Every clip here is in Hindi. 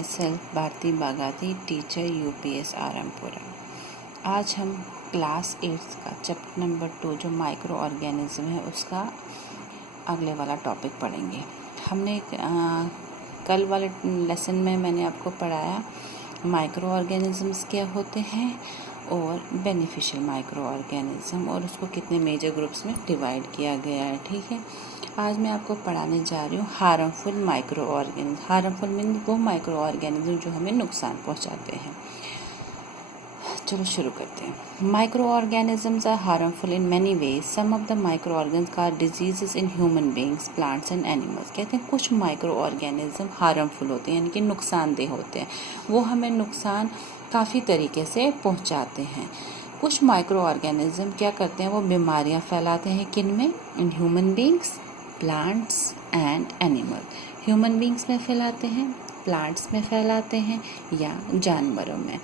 My self Bharti Bagati, teacher UPS Arampura. आज हम क्लास 8 का चैप्टर नंबर 2 जो माइक्रो ऑर्गेनिज्म है उसका अगले वाला टॉपिक पढ़ेंगे। हमने कल वाले लेसन में मैंने आपको पढ़ाया माइक्रो ऑर्गेनिजम्स क्या होते हैं और बेनिफिशियल माइक्रो ऑर्गेनिज्म और उसको कितने मेजर ग्रुप्स में डिवाइड किया गया है। ठीक है, आज मैं आपको पढ़ाने जा रही हूँ harmful microorganism. Harmful mean वो माइक्रो ऑर्गेनिज्म जो हमें नुकसान पहुँचाते हैं। चलो शुरू करते हैं। Microorganisms are harmful in many ways. Some of the microorganism cause diseases in human beings, plants and animals. कहते हैं कुछ माइक्रो ऑर्गेनिज्म हार्मफुल होते हैं, यानी कि नुकसानदेह होते हैं। वो हमें नुकसान काफ़ी तरीके से पहुंचाते हैं। कुछ माइक्रो ऑर्गेनिज्म क्या करते हैं, वो बीमारियां फैलाते हैं। किन में? इन human beings, plants and animal. Human beings में फैलाते हैं, प्लांट्स में फैलाते हैं या जानवरों में।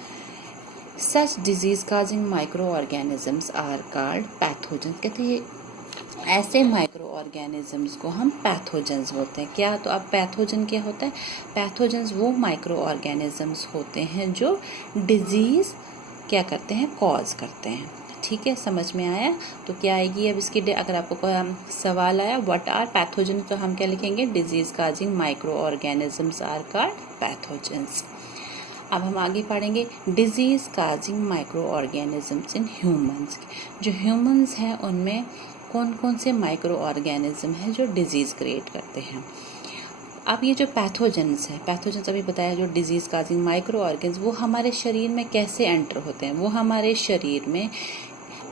Such disease causing microorganisms are called pathogens। कहते हैं ऐसे माइक्रो ऑर्गेनिजम्स को हम पैथोजेंस बोलते हैं। क्या? तो अब पैथोजन क्या होता है? पैथोजेंस वो माइक्रो ऑर्गेनिजम्स होते हैं जो डिजीज क्या करते हैं, कॉज करते हैं। ठीक है, समझ में आया? तो क्या आएगी अब इसकी, अगर आपको कोई सवाल आया व्हाट आर पैथोजन, तो हम क्या लिखेंगे? Disease causing microorganisms are called pathogens. अब हम आगे पढ़ेंगे disease causing microorganisms in humans. जो ह्यूमंस हैं उनमें कौन कौन से माइक्रो ऑर्गेनिज्म हैं जो डिजीज क्रिएट करते हैं। अब ये जो पैथोजेंस है, पैथोजेंस अभी बताया, जो डिजीज काजिंग माइक्रो ऑर्गेनिज्म, वो हमारे शरीर में कैसे एंटर होते हैं? वो हमारे शरीर में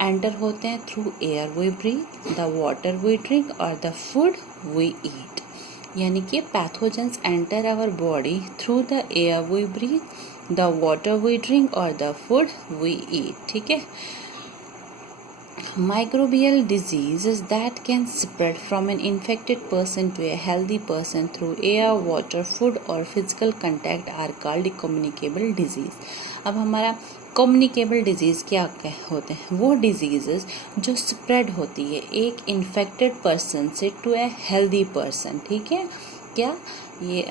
एंटर होते हैं through air we breathe, the water we drink और द फूड वी ईट। यानी कि pathogens enter our body through the air we breathe, the water we drink और द फूड वी ईट। ठीक है, microbial diseases that can spread from an infected person to a healthy person through air, water, food or physical contact are called communicable disease। अब हमारा कम्युनिकेबल डिजीज़ क्या होते हैं? वो डिजीज़ेस जो स्प्रेड होती है एक इन्फेक्टेड पर्सन से टू ए हेल्दी पर्सन। ठीक है, क्या? ये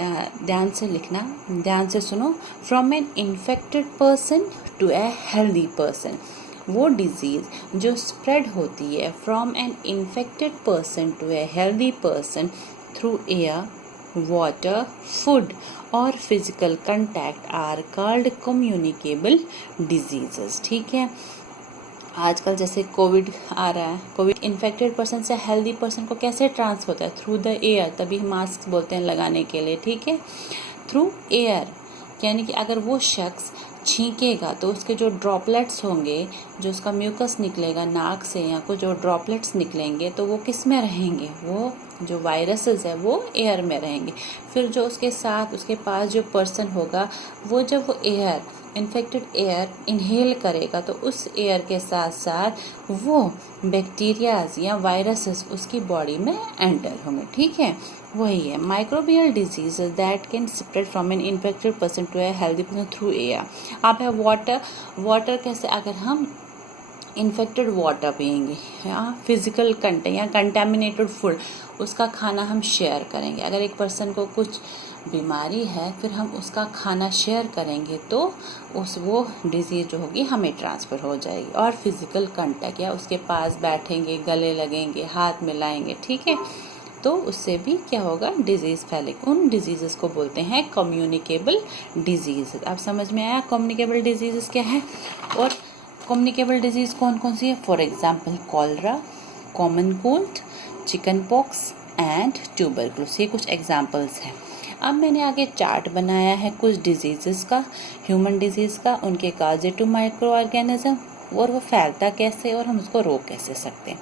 ध्यान से लिखना, ध्यान से सुनो। From an infected person to a healthy person, वो डिजीज़ जो स्प्रेड होती है from an infected person to a healthy person through air, water, food और physical contact are called communicable diseases. ठीक है, आजकल जैसे कोविड आ रहा है, कोविड इन्फेक्टेड पर्सन से हेल्दी पर्सन को कैसे ट्रांसफर होता है? थ्रू द एयर, तभी मास्क बोलते हैं लगाने के लिए। ठीक है, थ्रू एयर, यानी कि अगर वो शख्स छींकेगा तो उसके जो ड्रॉपलेट्स होंगे, जो उसका म्यूकस निकलेगा नाक से या कुछ जो ड्रॉपलेट्स निकलेंगे, तो वो किस में रहेंगे? वो जो वायरसेस है वो एयर में रहेंगे। फिर जो उसके साथ उसके पास जो पर्सन होगा, वो जब वो एयर, इन्फेक्टेड एयर इनहेल करेगा तो उस एयर के साथ साथ वो बैक्टीरियाज या वायरसेस उसकी बॉडी में एंटर होंगे। ठीक है, वही है microbial disease that can spread from an infected person to a healthy person through air. आप है वाटर, वाटर कैसे? अगर हम इन्फेक्टेड वाटर पियेंगे या फिजिकल कंटेंट या कंटेमिनेटेड फूड, उसका खाना हम शेयर करेंगे। अगर एक पर्सन को कुछ बीमारी है, फिर हम उसका खाना शेयर करेंगे तो वो डिजीज़ जो होगी हमें ट्रांसफ़र हो जाएगी। और फिजिकल कंटेक्ट, या उसके पास बैठेंगे, गले लगेंगे, हाथ मिलाएंगे। ठीक है, तो उससे भी क्या होगा? डिजीज़ फैलेगी। उन डिजीज़ को बोलते हैं कम्युनिकेबल डिजीज़। अब समझ में आया कम्युनिकेबल डिजीज़ क्या है? और कम्युनिकेबल डिजीज़ कौन कौन सी है? For example cholera, common cold, chicken pox and tuberculosis. ये कुछ एग्जाम्पल्स हैं। अब मैंने आगे चार्ट बनाया है कुछ डिजीज़ का, ह्यूमन डिजीज़ का, उनके काजेज टू माइक्रो ऑर्गेनिज्म और वो फैलता कैसे और हम उसको रोक कैसे सकते हैं।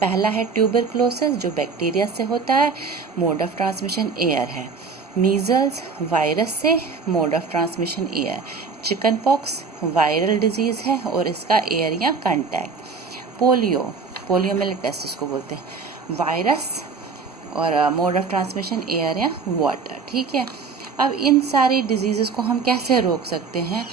पहला है ट्यूबरकुलोसिस जो बैक्टीरिया से होता है, मोड ऑफ ट्रांसमिशन एयर है। मीजल्स वायरस से, mode of transmission air. Chicken pox viral disease है और इसका एयर या कंटैक्ट। पोलियो, पोलियोमेलिटिस को बोलते हैं, वायरस और मोड ऑफ ट्रांसमिशन एयर या वाटर। ठीक है, अब इन सारी डिजीज़ को हम कैसे रोक सकते हैं?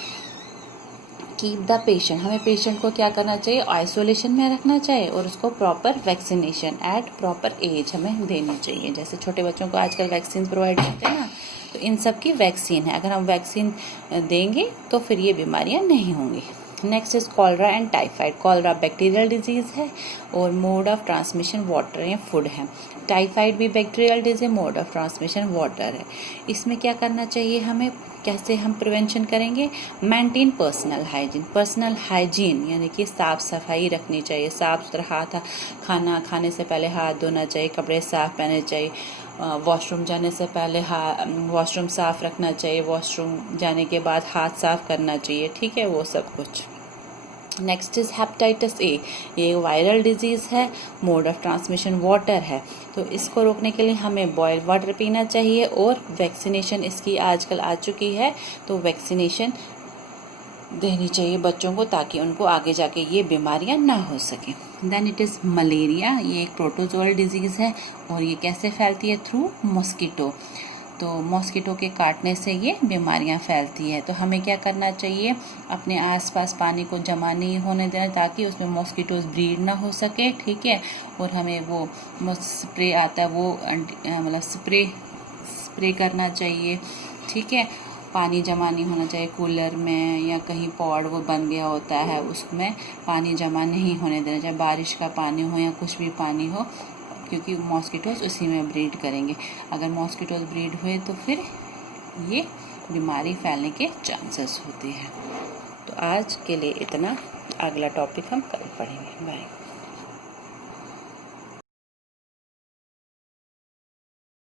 कीप द पेशेंट, हमें पेशेंट को क्या करना चाहिए, आइसोलेशन में रखना चाहिए और उसको proper vaccination at proper age हमें देनी चाहिए। जैसे छोटे बच्चों को आजकल वैक्सीन प्रोवाइड करते हैं ना, तो इन सब की वैक्सीन है, अगर हम वैक्सीन देंगे तो फिर ये बीमारियां नहीं होंगी। Next is cholera and typhoid. Cholera bacterial disease है और मोड ऑफ ट्रांसमिशन वाटर या फूड है। टाइफाइड भी बैक्टीरियल डिजीज है, मोड ऑफ ट्रांसमिशन वाटर है। इसमें क्या करना चाहिए हमें, कैसे हम प्रिवेंशन करेंगे, maintain personal hygiene. Personal hygiene यानी कि साफ़ सफाई रखनी चाहिए, साफ़ सुथरा हाथ, खाना खाने से पहले हाथ धोना चाहिए, कपड़े साफ पहनने चाहिए, वॉशरूम जाने से पहले वॉशरूम साफ़ रखना चाहिए, वॉशरूम जाने के बाद हाथ साफ़ करना चाहिए, ठीक है, वो सब कुछ। नेक्स्ट इज हेपेटाइटिस ए, ये वायरल डिजीज़ है, मोड ऑफ ट्रांसमिशन वाटर है। तो इसको रोकने के लिए हमें बॉइल्ड वाटर पीना चाहिए और वैक्सीनेशन इसकी आजकल आ चुकी है, तो वैक्सीनेशन देनी चाहिए बच्चों को ताकि उनको आगे जाके ये बीमारियां ना हो सकें। देन इट इज़ मलेरिया, ये एक प्रोटोजोअल डिजीज़ है और ये कैसे फैलती है, थ्रू मॉस्किटो। तो मॉस्किटो के काटने से ये बीमारियां फैलती है। तो हमें क्या करना चाहिए, अपने आसपास पानी को जमा नहीं होने देना ताकि उसमें मॉस्किटोज ब्रीड ना हो सके, ठीक है। और हमें वो स्प्रे आता है वो मतलब स्प्रे करना चाहिए, ठीक है। पानी जमा नहीं होना चाहिए कूलर में या कहीं पॉड वो बन गया होता है उसमें पानी जमा नहीं होने देना चाहिए, बारिश का पानी हो या कुछ भी पानी हो, क्योंकि मॉस्किटोज उसी में ब्रीड करेंगे। अगर मॉस्किटोज ब्रीड हुए तो फिर ये बीमारी फैलने के चांसेस होते हैं। तो आज के लिए इतना, अगला टॉपिक हम कल पढ़ेंगे। बाय।